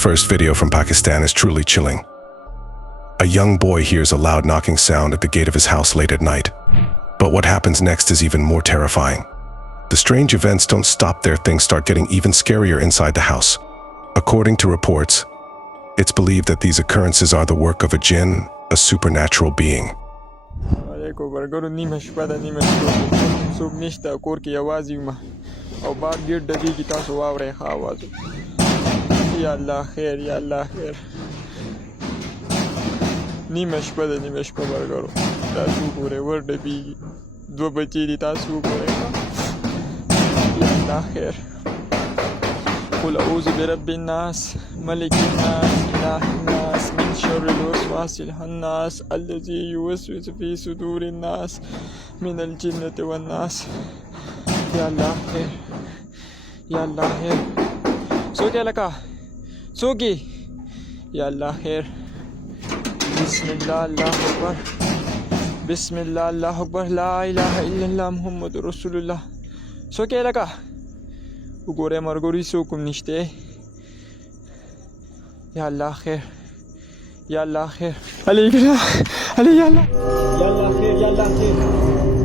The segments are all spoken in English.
first video from Pakistan is truly chilling. A young boy hears a loud knocking sound at the gate of his house late at night. But what happens next is even more terrifying. The strange events don't stop there, things start getting even scarier inside the house. According to reports, it's believed that these occurrences are the work of a jinn, a supernatural being. نیمه شپه ده نیمه شپه برګرو تاسو ګورئ ور ډبیږي دوه بچي دي تاسو ګورئ یا الله خیر قل اعوذ برب الناس ملك الناس اله الناس من شر الوسواس الخناس الذي يوسوس في صدور الناس من الجنة والناس يا الله خير يا الله خير سوكي لك سوكي يا الله خير بسم الله الله أكبر بسم الله الله أكبر لا إله إلا الله محمد رسول الله سوكي لك وګوره مرګوري سوکم نشته يا الله خير يا الله خير علي علي يا الله يا الله خير يا الله خير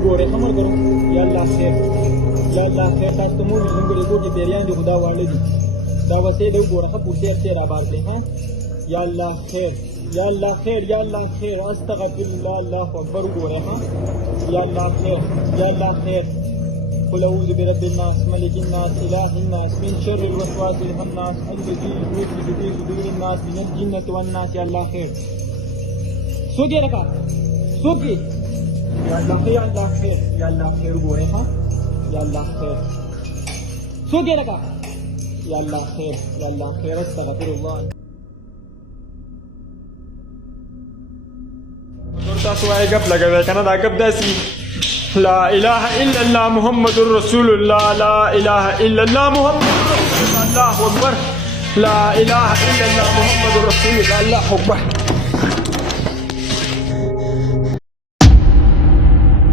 ګوره خمر ګورو يا الله خير يا الله خير تاسو مو زنګوري ګوټي پیریان دي خدا والي دي دا وسه دې ګوره خپل ډیر را بار دي ها يا الله خير يا الله خير يا الله خير استغفر الله الله اكبر ګوره ها يا الله خير يا الله خير قل اعوذ برب الناس ملك الناس اله الناس من شر الوسواس الخناس الذي يوسوس في صدور الناس من الجنة والناس يا الله خير سوكي ركا سوكي يا الله خير يا الله خير يا الله خير ګوره ها يا الله خير سوكي ركا يا الله خير يا الله خير استغفر الله تاسو وايي غب لګوي کنه دا غب داسي لا اله الا الله محمد رسول الله لا اله الا الله محمد رسول الله الله اكبر لا اله الا الله محمد رسول الله الله اكبر.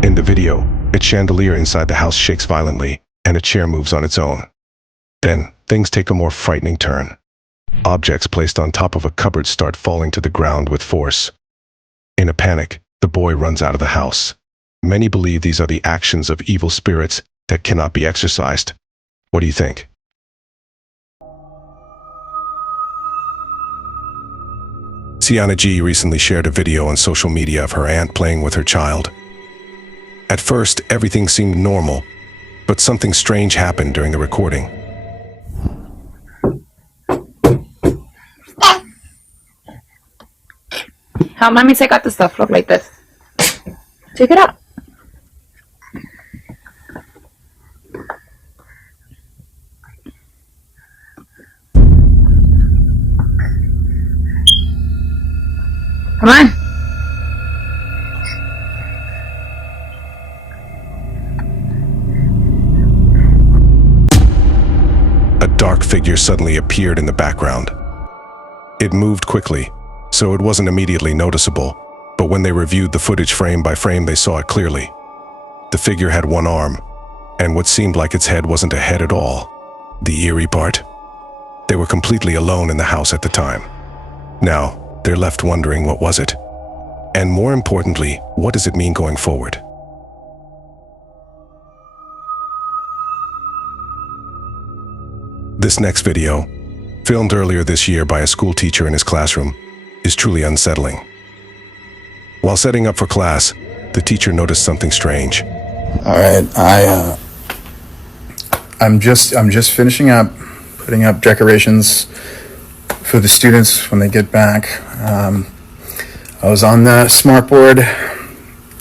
In the video, a chandelier inside the house shakes violently, and a chair moves on its own. Then, things take a more frightening turn. Objects placed on top of a cupboard start falling to the ground with force. In a panic, the boy runs out of the house. Many believe these are the actions of evil spirits that cannot be exorcised. What do you think? Sienna G recently shared a video on social media of her aunt playing with her child. At first, everything seemed normal, but something strange happened during the recording. How mommy take out the stuff look like this? Check it out. Come on. A dark figure suddenly appeared in the background. It moved quickly, so it wasn't immediately noticeable, but when they reviewed the footage frame by frame, they saw it clearly. The figure had one arm, and what seemed like its head wasn't a head at all. The eerie part? They were completely alone in the house at the time. Now, they're left wondering, what was it? And more importantly, what does it mean going forward? This next video, filmed earlier this year by a school teacher in his classroom, is truly unsettling. While setting up for class, the teacher noticed something strange. All right, I'm just finishing up putting up decorations for the students when they get back. I was on the smart board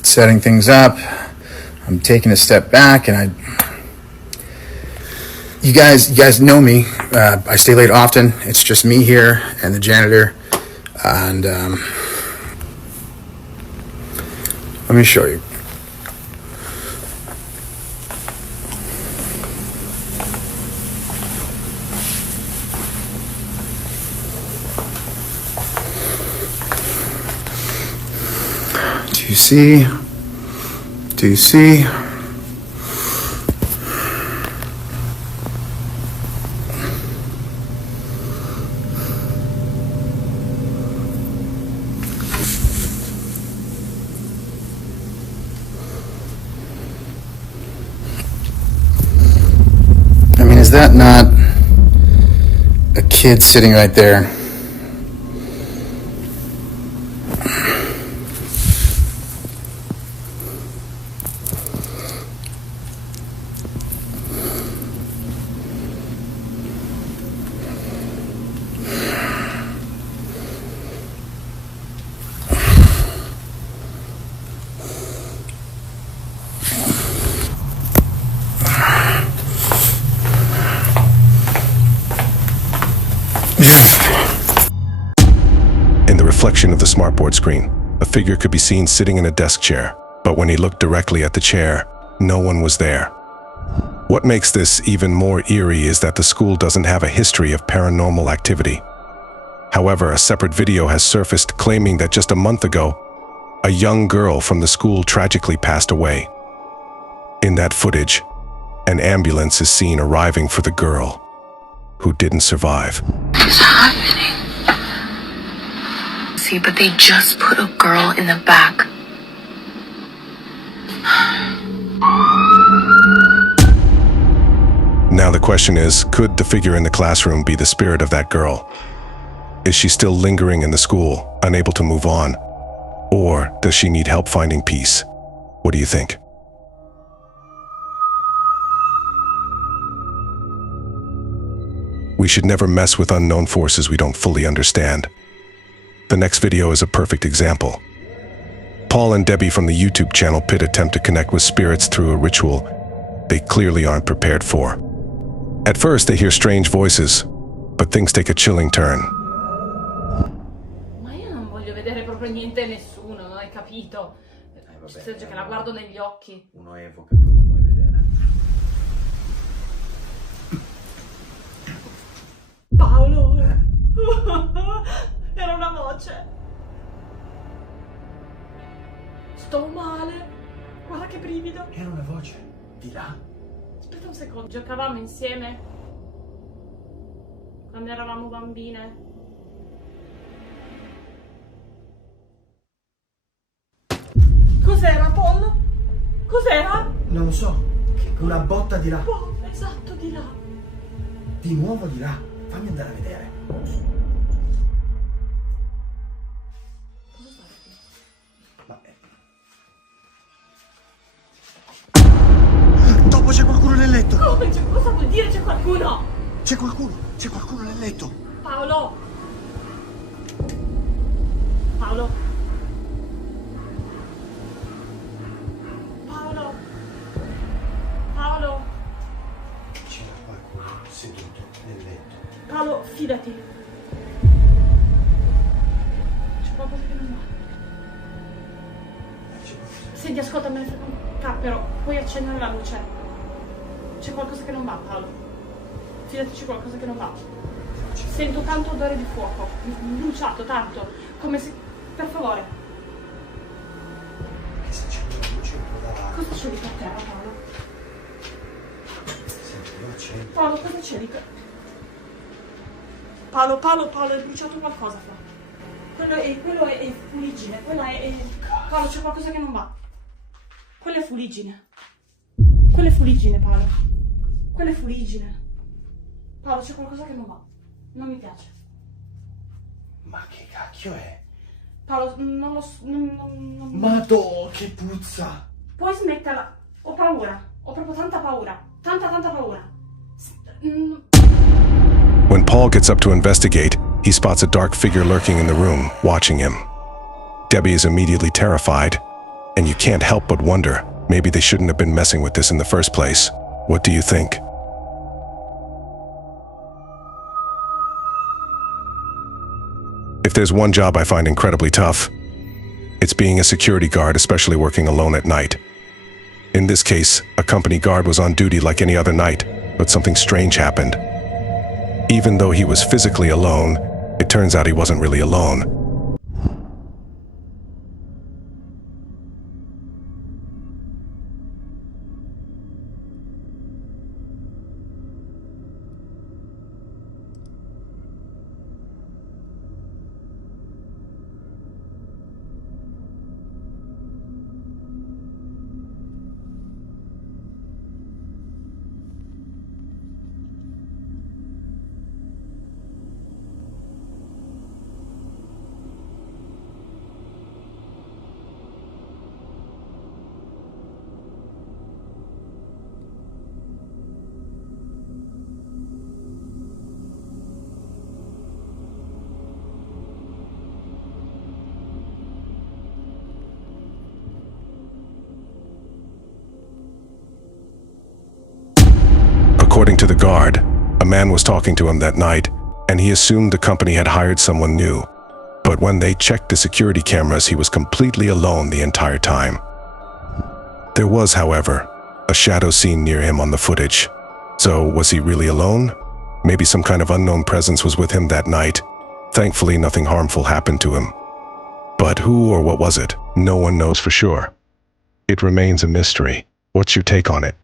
setting things up. I'm taking a step back, and you guys know me. I stay late often. It's just me here and the janitor, and let me show you. Do you see? Do you see? is that not a kid sitting right there? In the reflection of the smartboard screen, a figure could be seen sitting in a desk chair, but when he looked directly at the chair, no one was there. What makes this even more eerie is that the school doesn't have a history of paranormal activity. However, a separate video has surfaced claiming that just a month ago, a young girl from the school tragically passed away. In that footage, an ambulance is seen arriving for the girl, who didn't survive. What's happening? See, but they just put a girl in the back. Now the question is, could the figure in the classroom be the spirit of that girl? Is she still lingering in the school, unable to move on? Or does she need help finding peace? What do you think? We should never mess with unknown forces we don't fully understand. The next video is a perfect example. Paul and Debbie from the YouTube channel Pit attempt to connect with spirits through a ritual they clearly aren't prepared for. At first, they hear strange voices, but things take a chilling turn. Ma io non voglio vedere proprio niente e nessuno, non hai capito? Sergio che la guardo negli occhi. Uno evoca e poi non vuole vedere. Paolo! Era una voce. Sto male. Guarda che brivido. Era una voce. Di là. Aspetta un secondo. Giocavamo insieme? Quando eravamo bambine? Cos'era, Paul? Cos'era? Non lo so. Una botta di là. Paul, esatto, di là. Di nuovo di là. Fammi andare a vedere. Cosa fare qui? Ma dopo c'è qualcuno nel letto. Come? Cosa vuol dire c'è qualcuno? C'è qualcuno nel letto. Paolo! Paolo! Paolo! Paolo! C'era qualcuno seduto nel letto. Paolo, fidati. C'è qualcosa che non va. Senti, ascolta, me ne frega un cappero. Puoi accendere la luce. C'è qualcosa che non va, Paolo. Fidati, c'è qualcosa che non va. Sento tanto odore di fuoco. Bruciato, tanto. Come se... Per favore. Che se accendo la luce un po' da... Cosa c'è di per terra, Paolo? Senti, io accendo. Paolo, cosa c'è di per... Paolo, è bruciato qualcosa qua. Quello è fuliggine, Paolo, c'è qualcosa che non va. Quello è fuliggine. Quello è fuliggine, Paolo. Quello è fuliggine. Paolo, c'è qualcosa che non va. Non mi piace. Ma che cacchio è? Paolo, non lo so. Non... Madò, che puzza! Puoi smetterla? Ho paura. Ho proprio tanta paura. Tanta paura. When Paul gets up to investigate, he spots a dark figure lurking in the room, watching him. Debbie is immediately terrified, and you can't help but wonder, maybe they shouldn't have been messing with this in the first place. What do you think? If there's one job I find incredibly tough, it's being a security guard, especially working alone at night. In this case, a company guard was on duty like any other night, but something strange happened. Even though he was physically alone, it turns out he wasn't really alone. According to the guard, a man was talking to him that night, and he assumed the company had hired someone new. But when they checked the security cameras, he was completely alone the entire time. There was, however, a shadow seen near him on the footage. So, was he really alone? Maybe some kind of unknown presence was with him that night. Thankfully, nothing harmful happened to him. But who or what was it? No one knows for sure. It remains a mystery. What's your take on it?